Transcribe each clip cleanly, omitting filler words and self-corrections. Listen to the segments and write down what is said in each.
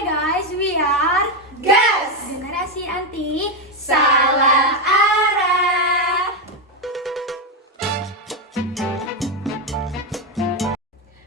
Hai guys, we are Gas! Generasi Anti Salah Arah.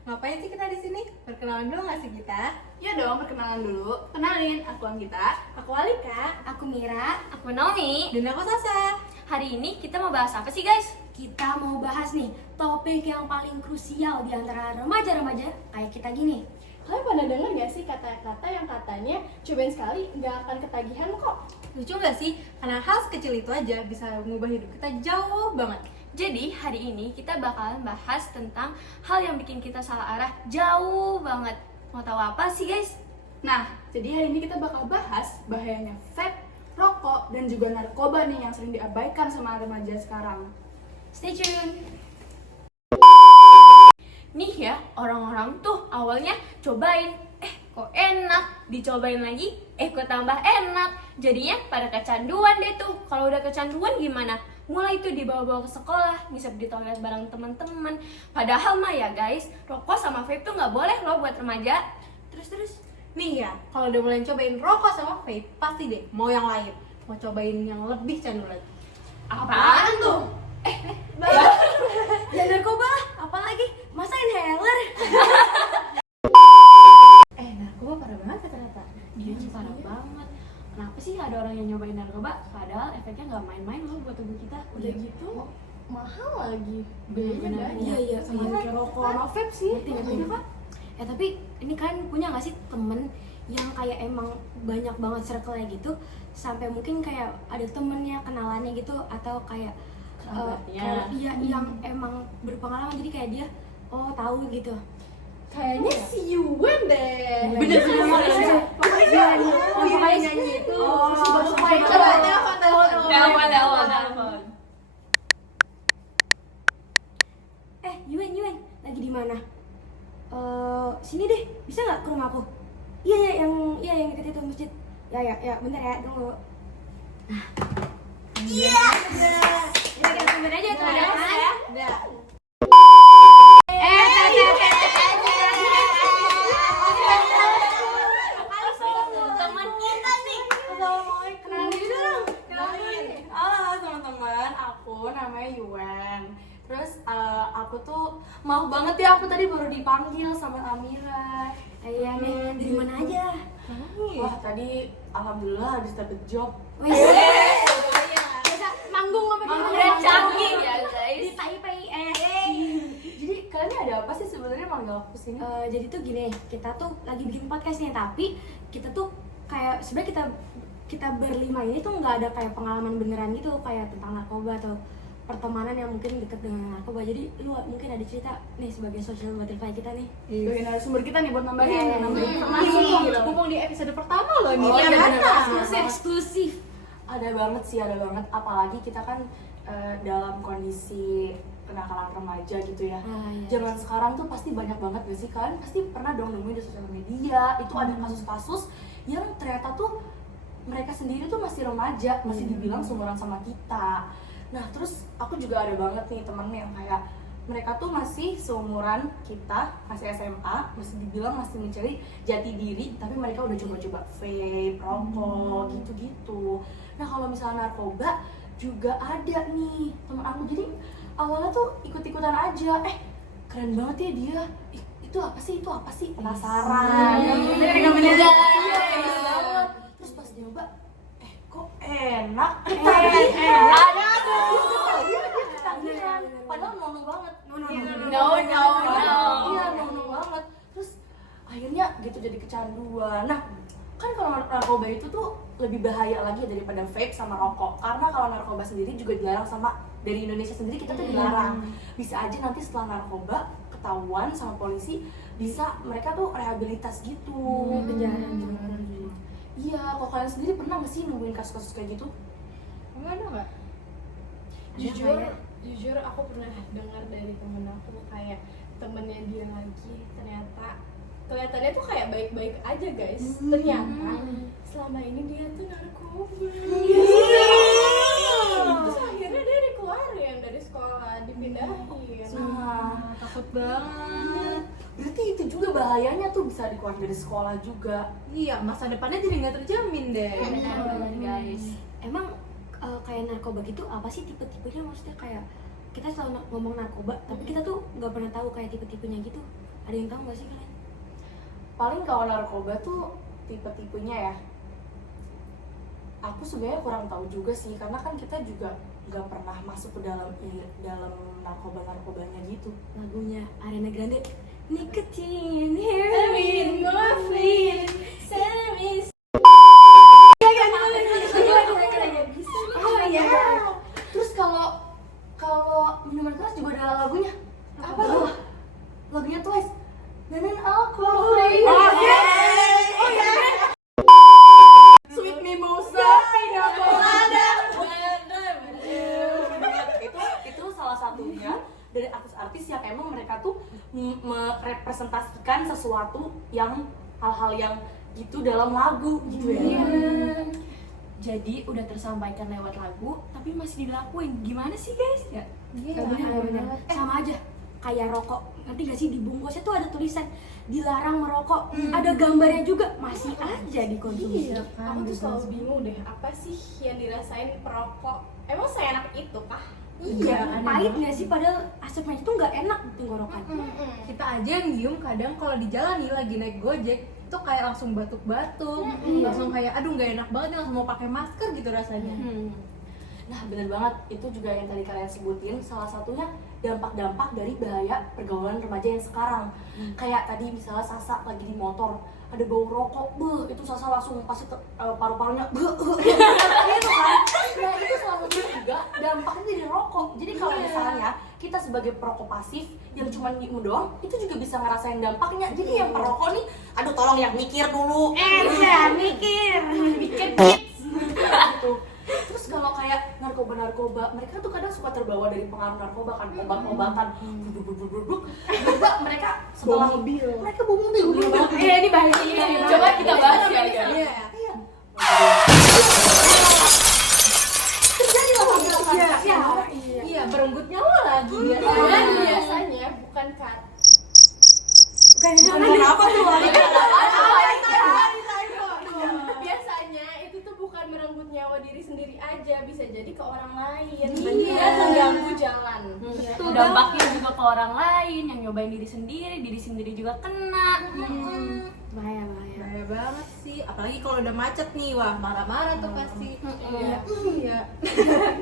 Ngapain sih kita di sini? Perkenalan dulu nggak sih kita? Ya dong, perkenalan dulu. Kenalin, aku Anggita. Aku Alika. Aku Mira. Aku Naomi. Dan aku Sasa. Hari ini kita mau bahas apa sih guys? Kita mau bahas nih topik yang paling krusial di antara remaja-remaja kayak kita gini. Kalian pada denger gak sih kata-kata yang katanya cobain sekali nggak akan ketagihan kok? Lucu nggak sih? Karena hal sekecil itu aja bisa mengubah hidup kita jauh banget. Jadi hari ini kita bakalan bahas tentang hal yang bikin kita salah arah jauh banget. Mau tahu apa sih guys? Nah, jadi hari ini kita bakal bahas bahayanya vape, rokok, dan juga narkoba nih yang sering diabaikan sama remaja sekarang. Stay tune. Nih ya, orang-orang tuh awalnya cobain, kok enak, dicobain lagi, kok tambah enak. Jadinya pada kecanduan deh tuh. Kalau udah kecanduan gimana? Mulai tuh dibawa-bawa ke sekolah, ngisep di toilet bareng teman-teman. Padahal mah ya guys, rokok sama vape tuh nggak boleh loh buat remaja. Terus. Nih ya, kalau udah mulai cobain rokok sama vape, pasti deh mau yang lain. Mau cobain yang lebih candu lagi. Apaan tuh? Ya narkoba, apalagi masa inhaler. Narkoba parah banget ternyata. Iya sih parah banget. Kenapa sih ada orang yang nyobain narkoba? Padahal efeknya nggak main-main loh buat tubuh kita. Udah gitu mahal lagi, Bener-bener. biayanya banyak. Iya, sama kayak rokok sama vape sih. Ngerti apa? Tapi ini kalian punya nggak sih temen yang kayak emang banyak banget circle-nya gitu, sampai mungkin kayak ada temennya, kenalannya gitu, atau kayak Kerabatnya. iya yang emang berpengalaman, jadi kayak dia tahu gitu. Kayaknya si Yuwen deh. Bener. Pokoknya nyanyi itu. Coba Telepon. Yuen, lagi di mana? Sini deh, bisa nggak ke rumahku? Iya, yang deket itu masjid. Ya, bentar ya, tunggu. Iya. Ya, kita tungguin aja tuh ada kan? Udah. Teman kita nih. Kenalin diri dong. Halo teman-teman, aku namanya Yuwen. Terus aku tuh mau banget ya, aku tadi baru dipanggil sama Amira. Iya nih, dari mana aja? Wah, tadi alhamdulillah habis dapet job. Wih, biasa manggung lo Udah canggih ya guys. di Taipei. Jadi kalian ini ada apa sih sebenarnya manggil aku sini? Jadi tuh gini, kita tuh lagi bikin podcast nih, tapi kita tuh kayak sebenarnya kita berlima ini tuh nggak ada kayak pengalaman beneran gitu, kayak tentang narkoba atau pertemanan yang mungkin deket dengan narkoba. Jadi lu mungkin ada cerita nih sebagai social butterfly kita nih. Sebagai narasumber kita nih buat nambahin Iya. informasi gitu. Mumpung di episode pertama loh nih. Oh, iya, bener. Eksklusif. Ada banget sih, ada banget. Apalagi kita kan dalam kondisi kenakalan remaja gitu ya. Iya. Zaman sekarang tuh pasti banyak banget gak sih? Kalian pasti pernah dong nemuin di sosial media itu ada kasus-kasus yang ternyata tuh mereka sendiri tuh masih remaja, masih dibilang seumuran sama kita. Nah terus aku juga ada banget nih temen yang kayak mereka tuh masih seumuran kita, masih SMA, masih dibilang masih mencari jati diri, tapi mereka udah coba-coba vape, rokok, gitu-gitu. Nah kalau misalnya narkoba juga ada nih temen aku, jadi awalnya tuh ikut-ikutan aja, keren banget ya dia, itu apa sih, penasaran. Iya. Terus pas nyoba, kok enak, Ada tuh. dia ketagihan, padahal nono banget. No. Iya, nono banget. Terus akhirnya gitu jadi kecanduan. Nah, kan kalau narkoba itu tuh lebih bahaya lagi daripada vape sama rokok. Karena kalau narkoba sendiri juga dilarang dari Indonesia sendiri, kita tuh dilarang. Bisa aja nanti setelah narkoba ketahuan sama polisi, bisa mereka tuh rehabilitas gitu. Penjara juga. Iya, kalau kalian sendiri pernah nggak sih nemuin kasus-kasus kayak gitu? Enggak ada nggak? Jujur aku pernah dengar dari temen aku, kayak temennya dia lagi ternyata kelihatannya tuh kayak baik-baik aja guys. Ternyata selama ini dia tuh narkoba. Terus akhirnya dia dikeluarin dari sekolah, dipindahin. Nah, Takut banget. berarti itu juga bahayanya tuh, bisa dikeluarin dari sekolah juga. Iya, masa depannya jadi nggak terjamin deh. Benar guys. Emang kayak narkoba gitu apa sih tipe-tipenya? Maksudnya kayak kita selalu ngomong narkoba, tapi kita tuh nggak pernah tahu kayak tipe-tipenya gitu. Ada yang tahu nggak sih kalian? Paling kalau narkoba tuh tipe-tipenya ya, aku sebenarnya kurang tahu juga sih, karena kan kita juga nggak pernah masuk ke dalam narkobanya gitu. Lagunya Ariana Grande, Nicotine, heroin, morphine, cannabis. Oh iya. Terus kalau minuman keras juga ada lagunya. Apa tuh? Lagunya Twice. Nanan alkohol. Oh iya. Sweet mimosa, pina colada. Itu salah satunya dari artis-artis yang emang mereka tuh merepresentasikan sesuatu yang hal-hal yang gitu dalam lagu gitu ya. Jadi udah tersampaikan lewat lagu, tapi masih dilakuin. Gimana sih guys? Ya. Iya, benar. Sama aja kayak rokok. Ngerti gak sih, di bungkusnya tuh ada tulisan dilarang merokok. Ada gambarnya juga, masih aja dikonsumsi. Iya kan, aku tuh selalu bingung deh, apa sih yang dirasain perokok? Emang seenak itu kah? Iya, pahit gak sih? Padahal asapnya itu nggak enak di tenggorokan. Kita aja yang diem kadang kalau di jalan nih lagi naik Gojek itu kayak langsung batuk-batuk, langsung kayak aduh nggak enak banget nih, langsung mau pakai masker gitu rasanya. Nah bener banget, itu juga yang tadi kalian sebutin, salah satunya dampak-dampak dari bahaya pergaulan remaja yang sekarang. Kayak tadi misalnya Sasa lagi di motor, ada bau rokok, itu Sasa langsung pasti paru-parunya gitu kan. Nah itu salah satunya juga dampaknya dari rokok. Jadi kalau misalnya kita sebagai perokok pasif yang cuma nyium doang, itu juga bisa ngerasain dampaknya. Jadi yang perokok nih, aduh tolong yang mikir dulu. Mikir Gitu. Terus kalau kayak narkoba, mereka tuh kadang suka terbawa dari pengaruh narkoba kan, obat-obatan, tiba mereka setelah mereka bawa mobil, ini bahaya. Coba kita bahas ya guys. Iya. terjadi lah Iya, berenggut nyawa lagi. Dan biasanya bukan kat. Kenapa tuh? Biasanya itu tuh bukan merenggut nyawa diri sendiri aja, bisa jadi ke orang lain. Iya. Dan mengganggu jalan. Betul, dampaknya juga ke orang lain, yang nyobain diri sendiri juga kena. Bahaya. Bahaya banget sih, apalagi kalau udah macet nih, wah marah-marah tuh pasti. Iya.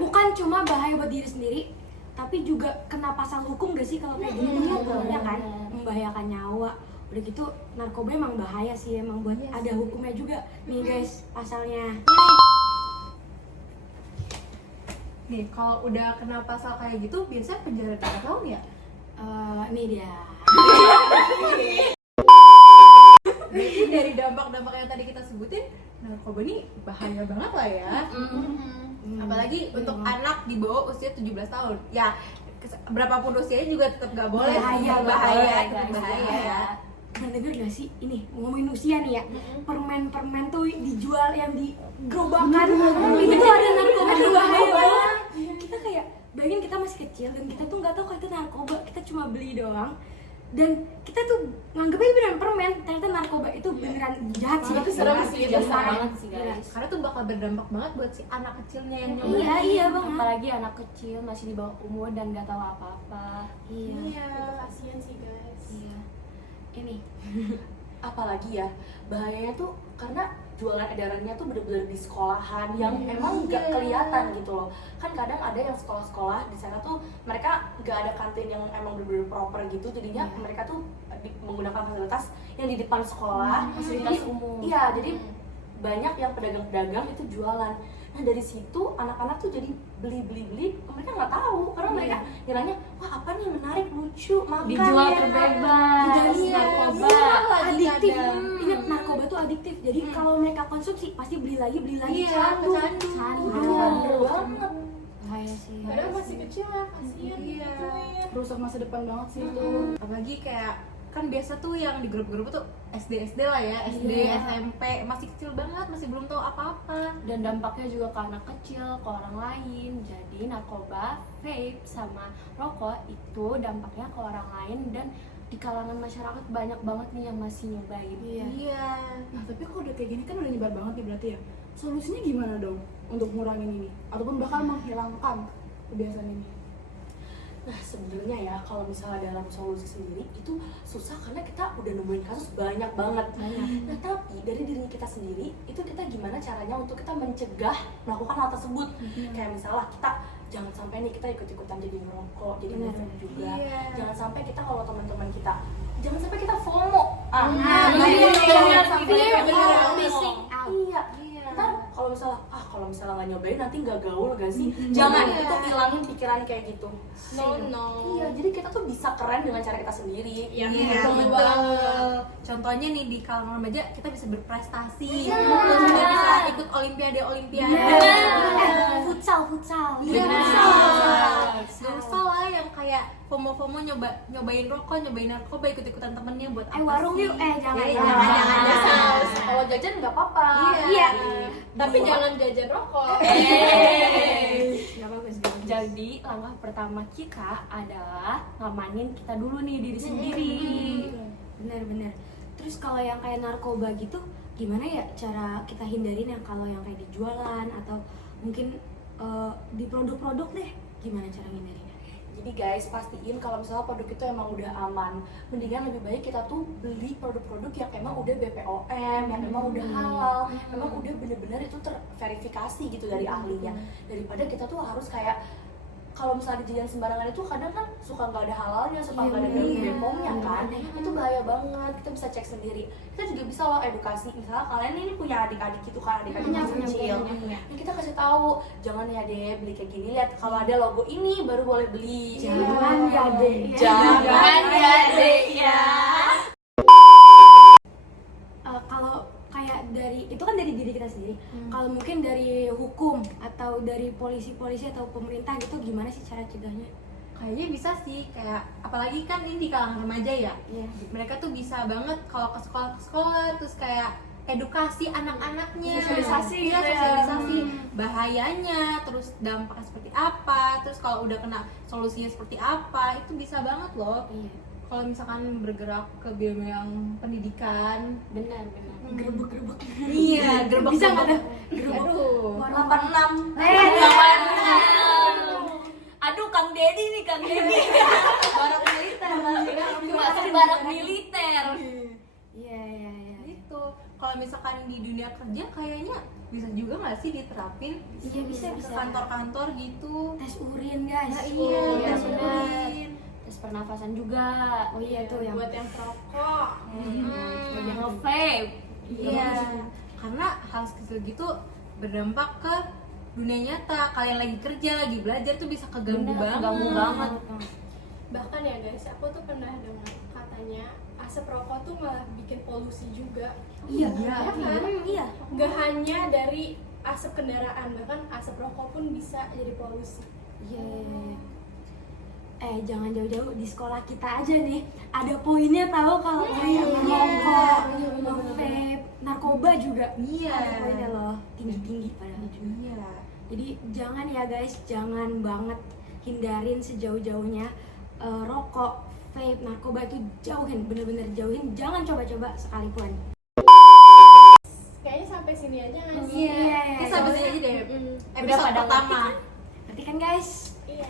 Bukan cuma bahaya buat diri sendiri, tapi juga kena pasal hukum gak sih kalau kayak gini? Ya kan, membahayakan nyawa. Udah gitu narkoba emang bahaya sih, emang buat ada hukumnya juga. Nih guys, pasalnya. Nih, kalau udah kena pasal kayak gitu, biasanya penjara berapa tahun ya? Nih dia. Jadi dari dampak-dampak yang tadi kita sebutin, narkoba ini bahaya banget lah ya. Apalagi untuk anak di bawah usia 17 tahun. Ya, berapapun usianya juga tetap gak boleh. Bahaya, tetap bahaya ya. Pernah denger gak sih, ini ngomongin usia nih ya, permen-permen tuh dijual yang di gerobakan, itu tuh ada narkoba tuh bahaya banget. Kita kayak, bayangin kita masih kecil dan kita tuh nggak tahu kalau itu narkoba, kita cuma beli doang. Dan kita tuh nganggepnya beneran permen, ternyata narkoba itu beneran jahat sih. Itu serem sih, Jahat besar banget sih guys. Karena tuh bakal berdampak banget buat si anak kecilnya yang nyoba. Iya banget. Apalagi anak kecil masih di bawah umur dan nggak tahu apa-apa. Iya. Kasian sih guys. Iya. Ini. Apalagi ya, bahayanya tuh karena jualan edarannya tuh bener-bener di sekolahan yang emang nggak kelihatan gitu loh. Kan kadang ada yang sekolah-sekolah di sana tuh mereka nggak ada kantin yang emang bener-bener proper gitu, jadinya mereka tuh menggunakan fasilitas yang di depan sekolah, fasilitas Jadi, umum. Iya, jadi banyak yang pedagang-pedagang itu jualan. Nah dari situ anak-anak tuh jadi beli, mereka nggak tahu karena mereka kiranya wah apa nih menarik, lucu, makan Dijual ya. terbebas, Iya, narkoba. adiktif. kadang. Ingat narkoba tuh adiktif. Jadi kalau mereka konsumsi pasti beli lagi, Iya, candu. kecandu. Bener banget. Bahaya sih. Padahal masih kecil lah, kasian Iya. gituin. Rusak masa depan banget sih itu. Apalagi kayak kan biasa tuh yang di grup-grup tuh SD lah ya, SD, SMP, masih kecil banget, masih belum tahu apa-apa. Dan dampaknya juga ke anak kecil, ke orang lain. Jadi narkoba, vape, sama rokok itu dampaknya ke orang lain dan di kalangan masyarakat banyak banget nih yang masih nyobain. Iya. Nah tapi kalau udah kayak gini kan udah nyebar banget nih berarti ya. Solusinya gimana dong untuk ngurangin ini? Ataupun bahkan menghilangkan kebiasaan ini? Nah sebenarnya ya kalau misalnya dalam solusi sendiri itu susah karena kita udah nemuin kasus banyak banget. Nah tapi dari diri kita sendiri itu kita gimana caranya untuk kita mencegah melakukan hal tersebut. Kayak misalnya kita jangan sampai nih kita ikut-ikutan jadi ngerokok, jadi nge-vape juga. Jangan sampai kita kalau teman-teman kita jangan sampai kita FOMO. Missing out. Iya. Ntar kalau misalnya nggak nyobain nanti nggak gaul gak sih? Jangan itu hilangin pikiran kayak gitu. No. Iya, jadi kita tuh bisa keren dengan cara kita sendiri. Iya, betul. Contohnya nih di kalangan remaja kita bisa berprestasi, terus juga bisa ikut olimpiade. Futsal. Iya, Benar. Gak usah lah yang kayak FOMO nyobain rokok, nyobain narkoba, ikut-ikutan temennya buat apa Warung sih? yuk. Jangan. Jangan. Kalau jajan nggak apa-apa. Iya. Tapi jangan jajan rokok. Nggak bagus. Jadi langkah pertama kita adalah ngamanin kita dulu nih diri sendiri. Benar. Terus kalau yang kayak narkoba gitu, gimana ya cara kita hindarin yang kalau yang kayak di jualan atau mungkin di produk-produk deh, gimana cara hindarinnya? Jadi guys, pastiin kalau misalnya produk itu emang udah aman, mendingan lebih baik kita tuh beli produk-produk yang emang udah BPOM, yang emang udah halal, emang udah bener-bener itu terverifikasi gitu dari ahlinya. Daripada kita tuh harus kayak kalau misalnya di jajan sembarangan itu kadang kan suka nggak ada halalnya, suka nggak ada dari BPOM-nya kan, itu bahaya banget. Kita bisa cek sendiri. Kita juga bisa loh edukasi. Misalnya kalian ini punya adik-adik gitu kan, adik-adik masih kecil. Nah, kita kasih tahu, jangan ya deh beli kayak gini. Lihat kalau ada logo ini baru boleh beli. Jangan ya deh. Jangan ya deh ya. Kalau kayak dari itu kan dari diri kita sendiri. Kalau mungkin dari hukum atau dari polisi atau pemerintah gitu, gimana sih cara cegahnya? Kayaknya bisa sih, kayak apalagi kan ini di kalangan remaja ya. Iya. Mereka tuh bisa banget kalau ke sekolah terus kayak edukasi anak-anaknya, Sosialisasi Iya, gitu ya. sosialisasi bahayanya, terus dampaknya seperti apa, terus kalau udah kena solusinya seperti apa, itu bisa banget loh. Iya. Kalau misalkan bergerak ke bidang pendidikan, Benar. Gerbek. iya, gerbek Bisa nggak ada? Aduh, 86. Aduh, Kang Dedi nih, Kang Dedi. barak militer, Masuk barak militer. Iya. gitu. Kalau misalkan di dunia kerja kayaknya bisa juga nggak sih diterapin Iya, bisa. ke kantor-kantor gitu. Tes urin, guys. Iya, tes benar. Tes pernafasan juga. Oh iya tuh yang buat yang perokok. Yang nge-vape. Iya, karena hal kecil gitu berdampak ke dunia nyata. Kalian lagi kerja, lagi belajar tuh bisa keganggu banget. Keganggu banget. Bahkan ya guys, aku tuh pernah dengar katanya asap rokok tuh malah bikin polusi juga. Iya. Ya kan? Iya. Gak hanya dari asap kendaraan, bahkan asap rokok pun bisa jadi polusi. Iya. Jangan jauh-jauh, di sekolah kita aja nih ada poinnya, tahu kalau kayak merokok, nge-vape, narkoba juga. Iya. Ada poinnya loh, tinggi-tinggi padahal juga. Iya. Jadi jangan ya guys, jangan banget, hindarin sejauh-jauhnya rokok, vape, narkoba itu jauhin, bener-bener jauhin, jangan coba-coba sekalipun. Kayaknya sampai sini aja nggak sih? Iya. Kita sampai sini aja deh. Udah Episode pada pertama. Ngerti kan guys? Iya.